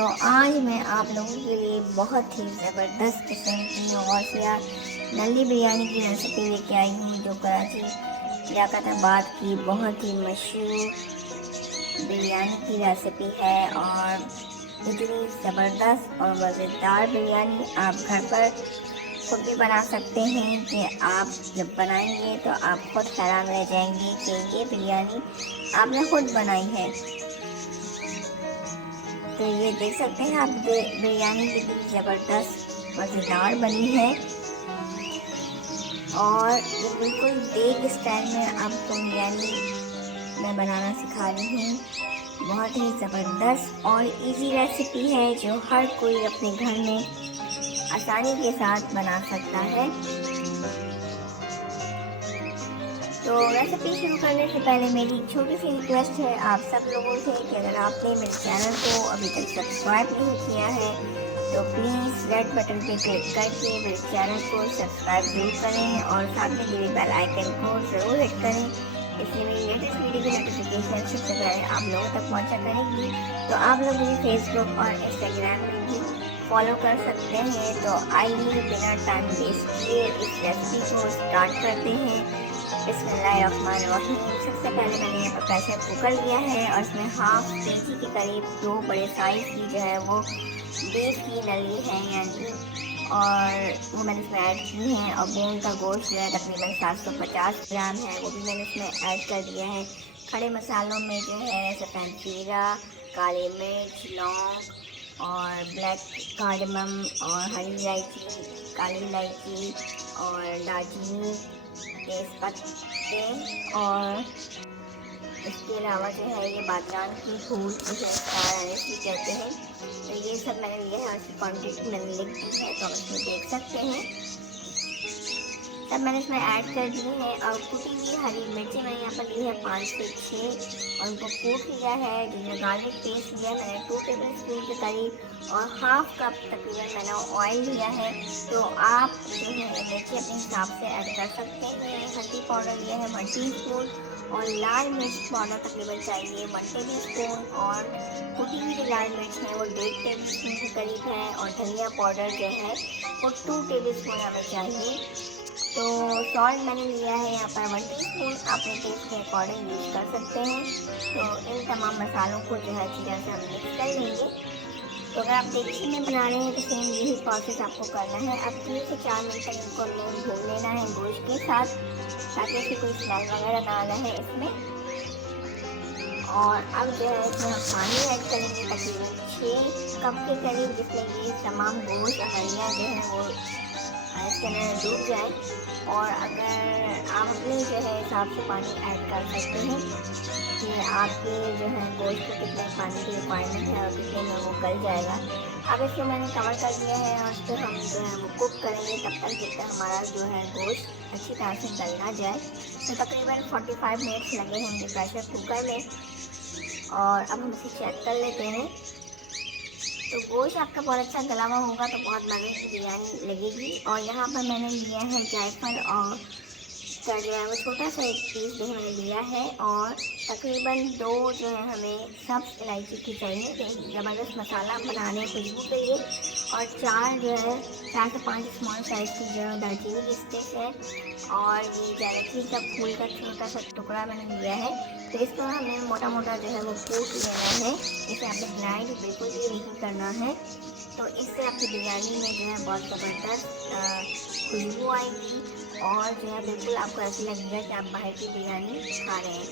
तो आज मैं आप लोगों के लिए बहुत ही ज़बरदस्त किस्म की गौसिया नल्ली बिरयानी की रेसिपी लेके आई हूँ, जो कराची याकताबाद की बहुत ही मशहूर बिरयानी की रेसिपी है। और इतनी ज़बरदस्त और मज़ेदार बिरयानी आप घर पर खुद भी बना सकते हैं कि आप जब बनाएंगे तो आप खुद हैरान रह जाएंगे कि ये बिरयानी आपने खुद बनाई है। तो ये देख सकते हैं आप बिरयानी कितनी ज़बरदस्त मज़ेदार बनी है। और ये बिल्कुल देग स्टाइल में आपको बिरयानी मैं बनाना सिखा रही हूँ। बहुत ही ज़बरदस्त और इजी रेसिपी है जो हर कोई अपने घर में आसानी के साथ बना सकता है। तो रेसिपी शुरू करने से पहले मेरी छोटी सी रिक्वेस्ट है आप सब लोगों से कि अगर आपने मेरे चैनल को अभी तक सब्सक्राइब नहीं किया है तो प्लीज़ रेड बटन पे क्लिक करके मेरे चैनल को सब्सक्राइब जरूर करें और साथ में मेरे बेल आइकन को ज़रूर हिट करें। इसलिए मेरी लेटेस्ट वीडियो की नोटिफिकेशन सबसे पहले आप लोगों तक पहुँचा करेंगी। तो आप लोग मुझे फेसबुक और इंस्टाग्राम में भी फॉलो कर सकते हैं। तो आइए बिना टाइम वेस्ट किए इस रेसिपी को स्टार्ट करते हैं। बिस्मिल्लाहिर्रहमानिर्रहीम। सबसे पहले मैंने यहाँ पर प्रेशर कुकर लिया है और इसमें हाफ केजी के करीब 2 बड़े साइज़ की जो है वो बीफ की नली है यानी, और वो मैंने इसमें ऐड की है। और बोन का गोश्त जो है तकरीबन 750 ग्राम है, वो भी मैंने इसमें ऐड कर दिया है। खड़े मसालों में जो है सफ़ेद जीरा, काली मिर्च, लौंग और ब्लैक कार्डमम और हरी इलायची, काली इलायची और दालचीनी, तेज़पत्ते और इसके अलावा जो है ये बादाम की फूल जिसे स्टार एनिस भी कहते हैं। तो ये सब मैंने लिया है और इसकी क्वान्टिटी मैंने लिख दी है, तो आप इसमें देख सकते हैं। सब मैंने इसमें ऐड कर दिए हैं। और कुटी हुई हरी मिर्ची मैंने यहाँ पर ली है 5 से 6 और उनको कूट लिया है। जिसमें गार्लिक पेस्ट लिया मैंने 2 टेबल स्पून के करीब और हाफ कप तकरीबन मैंने ऑयल लिया है। तो आप जो है मिर्ची अपने हिसाब से ऐड कर सकते हैं। हल्दी पाउडर लिया है 1 टीस्पून और लाल मिर्च पाउडर तकरीबन चाहिए 1 टेबल स्पून और कुटी हुई जो लाल मिर्च है वो 1.5 टेबल स्पून के करीब है। और धनिया पाउडर जो है वो 2 टेबल स्पून हमें चाहिए। तो सॉल्ट मैंने लिया है यहाँ पर 1 टीस्पून, अपने टेस्ट के अकॉर्डिंग यूज़ कर सकते हैं। तो इन तमाम मसालों को जो है अच्छी तरह से हम मिक्स कर लेंगे। तो अगर आप देगी में बना रहे हैं तो सेम यही प्रोसेस आपको करना है। अब 3 से 4 मिनट तक इनको हमें भून लेना है गोश्त के साथ, ताकि इसकी कोई स्मेल वगैरह ना रहे इसमें। और अब जो है इसमें हम पानी ऐड करेंगे तकरीबन 6 कप के करीब, जिसमें ये तमाम गोश्त हरियाँ जो है वो इसके अंदर डूब जाए। और अगर आप अपने जो है हिसाब से पानी ऐड कर सकते हैं कि आपके जो है गोश्त को कितने पानी की रिक्वायरमेंट है और कितने में वो गल जाएगा। अब इसको मैंने कवर कर दिया है और इसको हम जो है वो कुक करेंगे तब तक जब तक हमारा जो है गोश्त अच्छी तरह से गल ना जाए। तो तकरीबन 45 मिनट्स लगे होंगे प्रेशर कुकर में। और अब हम इसे चेक कर लेते हैं। तो गोश्त आपका बहुत अच्छा गला हुआ होगा तो बहुत मज़े की बिरयानी लगेगी। और यहाँ पर मैंने लिया है जायफल और का जो है वो छोटा सा एक पीस जो मैंने लिया है। और तकरीबन 2 जो है हमें सब्ज़ इलायची की चाहिए, ज़बरदस्त मसाला बनाने खुशबू के लिए। और 4 जो है 4 से 5 स्मॉल साइज़ की जो है दालचीनी की स्टिक है। और ये जायफल का फूल का छोटा सा टुकड़ा मैंने लिया है। तो इसको हमें मोटा मोटा जो है वो कूट लेना है। इसे आपने ग्राइंड बिल्कुल भी नहीं करना है। तो इससे आपकी बिरयानी में जो है बहुत ज़बरदस्त खुशबू आएगी और जो है बिल्कुल आपको ऐसा लगेगा कि आप बाहर की बिरयानी खा रहे हैं।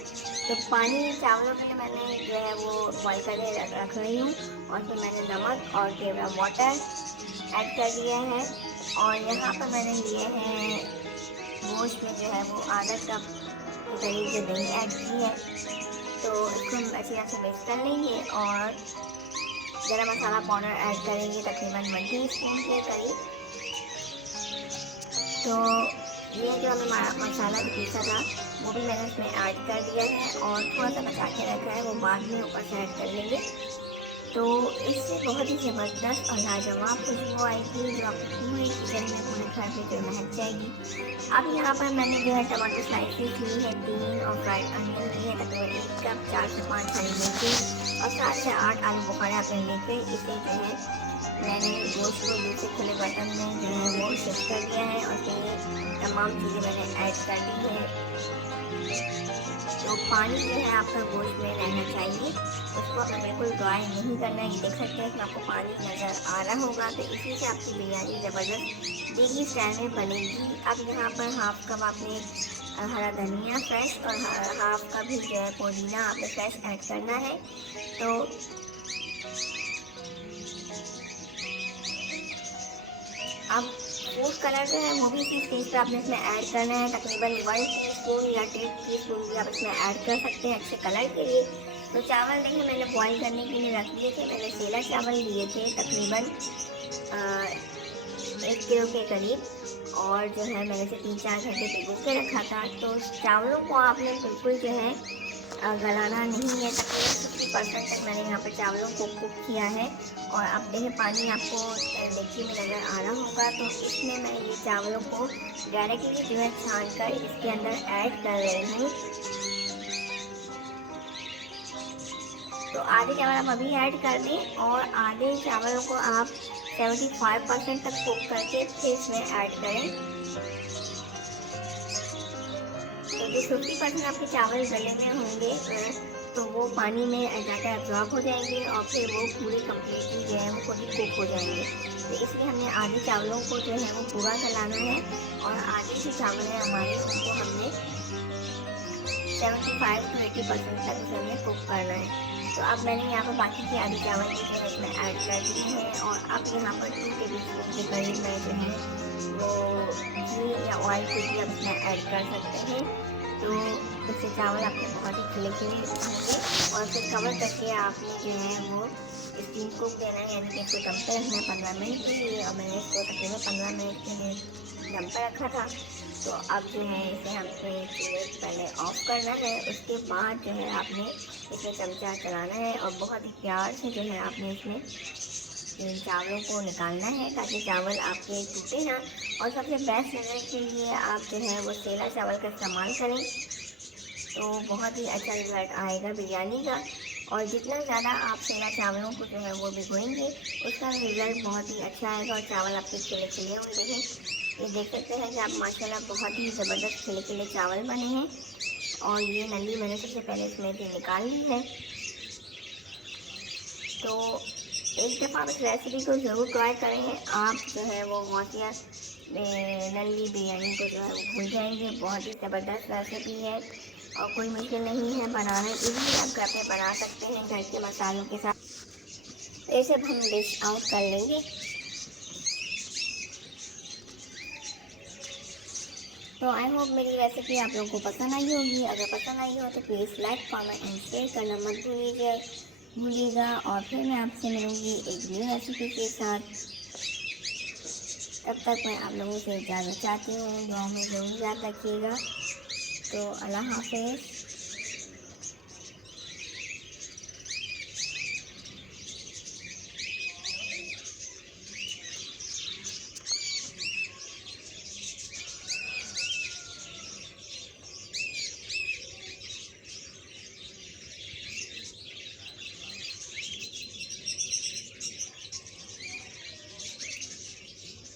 तो पानी चावलों के लिए मैंने जो है वो बॉयल करके रख रही हूँ और फिर मैंने नमक और केवड़ा वाटर ऐड कर दिया है। और यहाँ पर मैंने लिए हैं गोश्त में जो है वो आधा कप के करीब जो दही ऐड की है। तो इसको हम अच्छी तरह से मिक्स कर लेंगे और गरम मसाला पाउडर ऐड करेंगे तकरीबन 1 टीस्पून के करीब। तो ये जो हमें मसाला पीसा था वो भी मैंने इसमें ऐड कर दिया है और थोड़ा सा बचा के रखा है, वो बाद में ऊपर से ऐड कर लेंगे। तो इससे बहुत ही ज़बरदस्त और लाजवाब खुशबू आएगी जो आपको पूरे किचन में पूरे घर पे जो महक जाएगी। अब यहाँ पर मैंने जो है टमाटर स्लाइसेस ली है 3 और फ्राइड अनियन ली है तकरीबन 1 कप 4 से 5 हरी मिर्ची और 7 से 8 आलू बुखारे आपने लेके इसे जो है मैंने गोश्त को दूसरे खुले बर्तन में जो है वो शिफ्ट कर दिया है और फिर ये तमाम चीज़ें मैंने ऐड कर दी है। तो पानी जो है आपका गोश्त में रहना चाहिए, उसको हमें बिल्कुल ड्राई नहीं करना है। ये देख सकते हैं कि आपको पानी नज़र आ रहा होगा। तो इसी से आपकी बिरयानी ज़बरदस्त देगी स्टाइल में बनेगी। अब यहाँ पर हाफ कप आपने हरा धनिया फ्रेश और हाफ कप भी जो है पुदीना आपने फ्रेश ऐड करना है। तो अब फूड कलर जो है वो भी इसी स्टेज पे आपने इसमें ऐड करना है। तकरीबन 1 टीस्पून या 1.5 टीस्पून भी आप इसमें ऐड कर सकते हैं अच्छे कलर के लिए। तो चावल देखिए मैंने बॉईल करने के लिए रख दिए थे। मैंने सेला चावल लिए थे तकरीबन 1 किलो के करीब और जो है मैंने इसे 3-4 घंटे भिगो के रखा था। तो चावलों को आपने बिल्कुल जो है गलाना नहीं है। तकरीबन 50% तक मैंने यहाँ पर चावलों को कुक किया है और अब देखिए पानी आपको डेगची में नज़र आ रहा होगा। तो इसमें मैं ये चावलों को डायरेक्टली जो है छान कर इसके अंदर ऐड कर रही हूँ। तो आधे चावल आप अभी ऐड कर दें और आधे चावलों को आप 75% तक कुक करके फिर इसमें ऐड करें। तो जो 50% आपके चावल गले में होंगे तो वो पानी में जाकर एब्जॉर्ब हो जाएंगे और फिर वो पूरी कम्प्लीटली जो है वो खुद ही कुक हो जाएंगे। तो इसलिए हमने आधे चावलों को जो है वो पूरा गलाना है और आधे जो चावल है हमारे उनको हमने 75 to 80% तक उसे हमने कुक करना है। तो अब मैंने यहाँ पर बाकी के आधे चावल जो है इसमें ऐड कर दिए हैं और अब यहाँ पर 2 टेबलस्पून के करीब मैं जो है वो घी या ऑयल को भी अब इसमें ऐड कर सकते हैं। तो इससे चावल आपके बहुत ही खिले होंगे और फिर कवर करके आपने जो है वो स्टीम कुक देना है, यानी कि इसको दम पर रखना है 15 मिनट के लिए और मैंने इसको तकरीबन 15 मिनट के लिए दम पर रखा था। तो अब जो है इसे हमें चूल्हे पहले ऑफ करना है, उसके बाद जो है आपने इसमें चमचा चलाना है और बहुत ही प्यार से जो है आपने इसमें इन चावलों को निकालना है ताकि चावल आपके टूटे ना। और सबसे बेस्ट रहने के लिए आप जो है वो सेला चावल का इस्तेमाल करें तो बहुत ही अच्छा रिजल्ट आएगा बिरयानी का। और जितना ज़्यादा आप सेला चावलों को जो है वो भिगोएंगे उसका रिज़ल्ट बहुत ही अच्छा आएगा और चावल आपके खिले खिले होंगे हैं। ये देख सकते हैं कि आप माशाल्लाह बहुत ही ज़बरदस्त खिले खिले चावल बने हैं। और ये नली मैंने सबसे पहले इसमें से निकाल ली है। तो एक दफ़ा आप इस रेसिपी को ज़रूर ट्राई करें। आप जो है वो गौसिया नल्ली बिरयानी को जो है वो भूल जाएंगे। बहुत ही ज़बरदस्त रेसिपी है और कोई मुश्किल नहीं है बनाना, इजीली आप घर पे बना सकते हैं घर के मसालों के साथ। तो इसे हम डिश आउट कर लेंगे। तो आई होप मेरी रेसिपी आप लोगों को पसंद आई होगी। अगर पसंद आई हो तो please like comment and share करना मत भूलिएगा। और फिर मैं आपसे मिलूँगी एक न्यू रेसिपी के साथ। तब तक मैं आप लोगों से इजाज़त चाहती हूँ। दुआ में ज़रूर याद रखिएगा। तो अल्लाह हाफ़िज़।